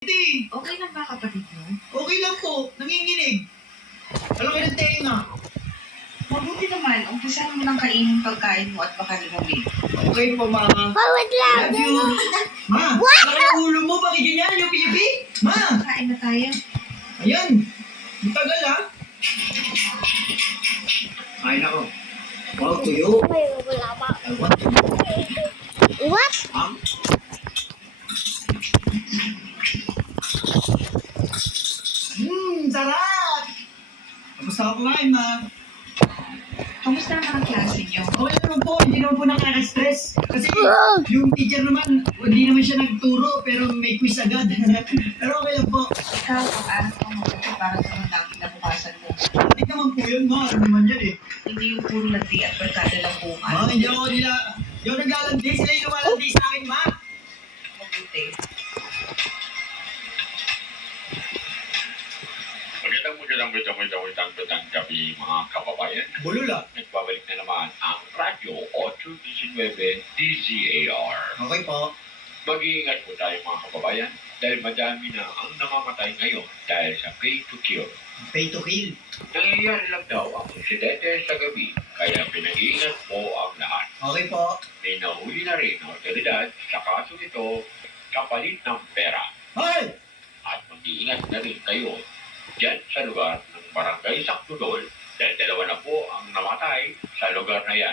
Hindi. Okay lang ba kapatid mo? Okay lang po. Nanginginig. Alam kayo ng tenga. Mabuti naman, umpisahan mo ng kainin pagkain mo at baka lumamig. Okay po, ma. Forward lang. Love you. Ma, ano kaya ulo mo? Bakit ganyan? Yupi-yupi? Ma, Kain na tayo. ayan. Ang tagal, ha? Kain ako. Wow, tuyo. Wala pa. I want to. What? Sarap! Kamusta ako kumain, ma? Kamusta naman ang klase niyo? Okay naman po, hindi naman po nakaka-stress. Kasi yung teacher naman, hindi naman siya nagturo, pero may quiz agad. Pero okay lang po. Ikaw, pag-aral mo mabuti para sa mga kinabukasan mo. Hindi naman po yun, ma. Ano naman yan eh. Hindi yung puro landi at barkada lang bukas. Ma, hindi ako nila. Hindi ako naglalandi. Sila yung lumalandi sa akin, ma. Mabuti. Magandang gabi mga kababayan. Bulula. Nagbabalik na naman ang Radyo 819 DZAR. Okay po. Mag-iingat po tayo mga kababayan dahil madami na ang namamatay ngayon dahil sa pay to kill. Pay to kill. Nangyayari lang daw ang insidente sa gabi kaya pinag-iingat po ang lahat. Okay po. May nahuli na rin ang otoridad sa kaso ito kapalit ng pera. Hoy! At mag-iingat na rin kayo dyan sa lugar ng Barangay Sakdudol dahil dalawa na po ang namatay sa lugar na yan.